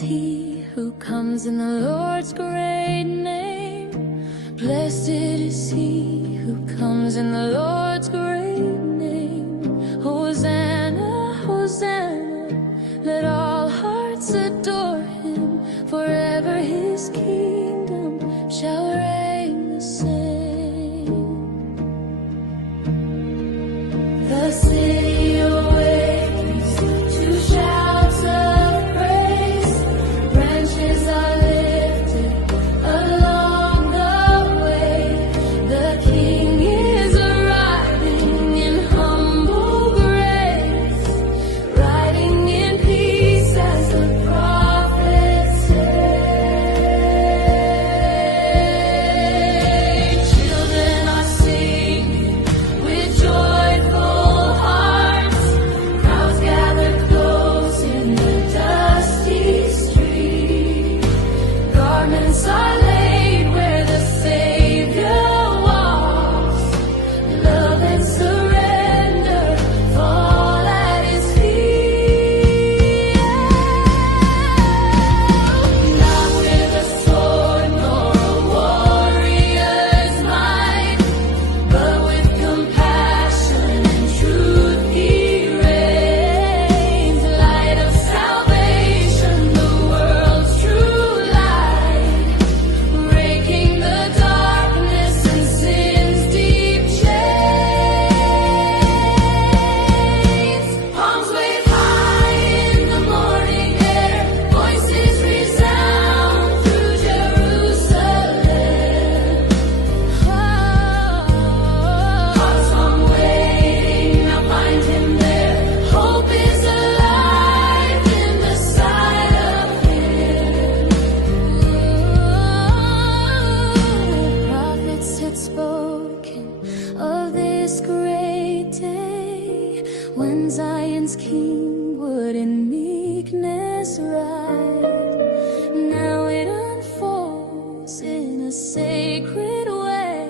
he who comes in the Lord's great name. Blessed is he who comes in the Lord's great name. Hosanna, Hosanna, let all hearts adore him. Forever his kingdom shall reign the same. The city awakens to shouts of praise. Branches are lifted along the way. The King is arriving in humble grace, riding in peace as the prophets say. Children are singing with joyful hearts. Crowds gather close in the dusty street. Garments are laid where the Savior walks. Love and surrender fall at his feet. Not with a sword nor a warrior's might, but with compassion and truth he reigns. Light of salvation, the world's true light, breaking the darkness and sin's deep chains. Palms wave high in the morning air, voices resound through Jerusalem. Hearts on waiting, now find him there. Hope is alive in the sight of him. Prophets had spoken of this great day, when Zion's King would in meekness ride. Now it unfolds in a sacred way.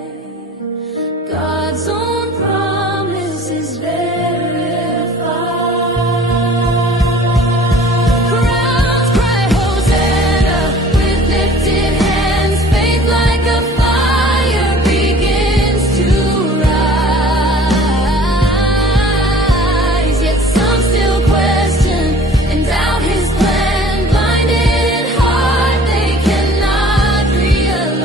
God's own promise is verified. Crowds cry Hosanna with lifted hands. Faith like a fire begins to rise. Yet some still question and doubt his plan. Blinded in heart, they cannot realize.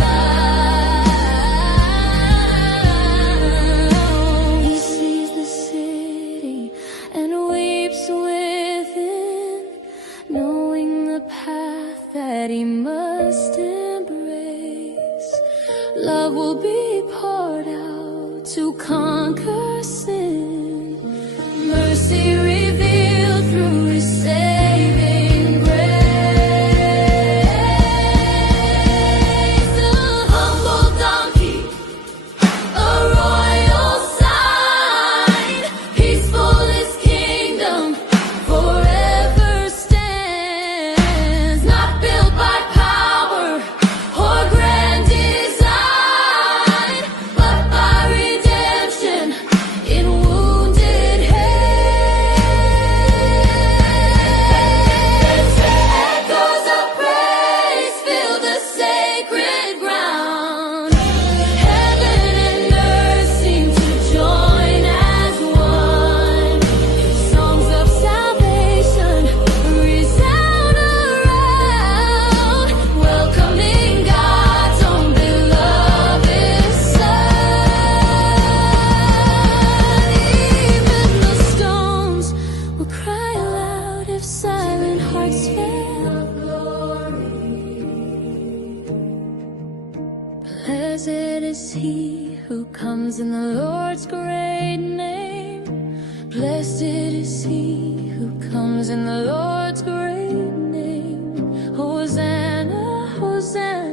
He sees the city and weeps within, knowing the path that he must embrace. Love will be poured out to conquer sin, mercy revealed through his saving grace. The humble donkey, a royal sign, peaceful his kingdom forever stands. Not built by power or grand design, but by redemption in wounded hands. Echoes of praise fill the sacred ground. Heaven and earth seem to join as one. Songs of salvation resound around, welcoming God's own beloved Son. Even the stones will cry aloud if silent hearts fail. Blessed is he who comes in the Lord's great name. Blessed is he who comes in the Lord's great name. Hosanna, Hosanna.